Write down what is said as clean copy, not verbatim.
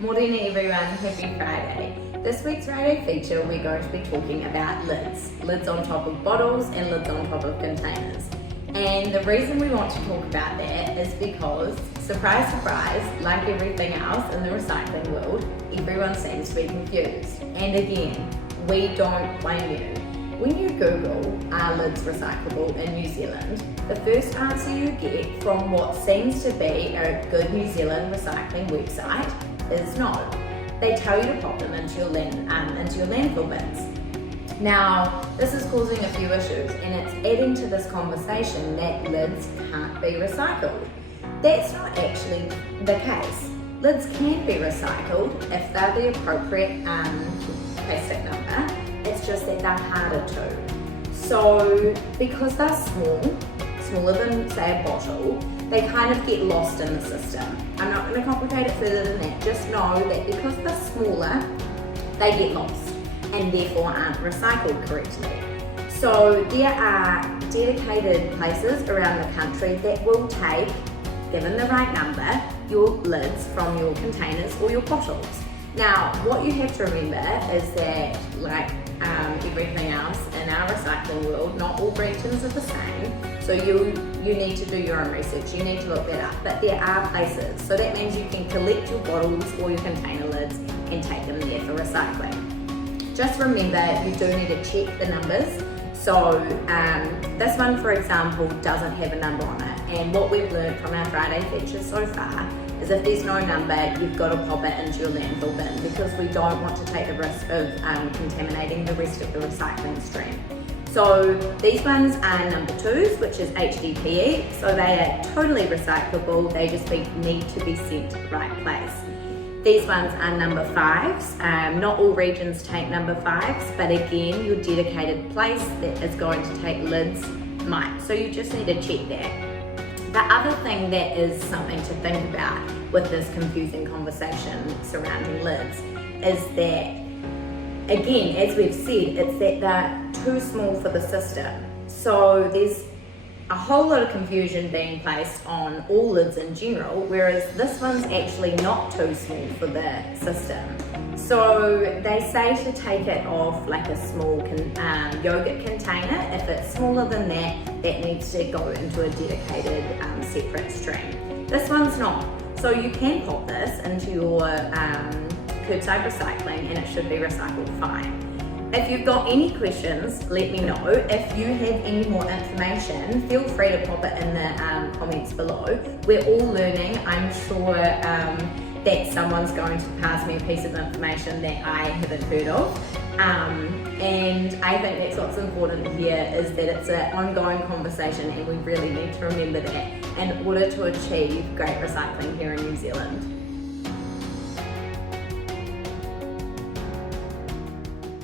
Morning everyone, happy Friday. This week's Friday feature we're going to be talking about lids. Lids on top of bottles and lids on top of containers. And the reason we want to talk about that is because, surprise, surprise, like everything else in the recycling world, everyone seems to be confused. And again, we don't blame you. When you Google, are lids recyclable in New Zealand, the first answer you get from what seems to be a good New Zealand recycling website is no. They tell you to pop them into your landfill bins. Now, this is causing a few issues and it's adding to this conversation that lids can't be recycled. That's not actually the case. Lids can be recycled if they're the appropriate plastic number. It's just that they're harder to. So, because they're smaller than, say, a bottle, they kind of get lost in the system. I'm not going to complicate it further than that. Just know that because they're smaller, they get lost and therefore aren't recycled correctly. So there are dedicated places around the country that will take, given the right number, your lids from your containers or your bottles. Now, what you have to remember is that, like everything else in our recycling world, not all regions are the same. So you need to do your own research, you need to look that up. But there are places, so that means you can collect your bottles or your container lids and take them there for recycling. Just remember, you do need to check the numbers. So this one, for example, doesn't have a number on it. And what we've learned from our Friday features so far is if there's no number, you've got to pop it into your landfill bin because we don't want to take the risk of contaminating the rest of the recycling stream. So these ones are number 2s, which is HDPE. So they are totally recyclable, they just need to be sent to the right place. These ones are number 5s. Not all regions take number 5s, but again, your dedicated place that is going to take lids might. So you just need to check that. The other thing that is something to think about with this confusing conversation surrounding lids is that, again, as we've said, it's that they're too small for the system. So there's a whole lot of confusion being placed on all lids in general, whereas this one's actually not too small for the system. So they say to take it off like a small yogurt container. If it's smaller than that, that needs to go into a dedicated separate stream. This one's not. So you can pop this into your curbside recycling and it should be recycled fine. If you've got any questions, let me know. If you have any more information, feel free to pop it in the comments below. We're all learning. I'm sure that someone's going to pass me a piece of information that I haven't heard of. And I think that's what's important here is that it's an ongoing conversation and we really need to remember that in order to achieve great recycling here in New Zealand.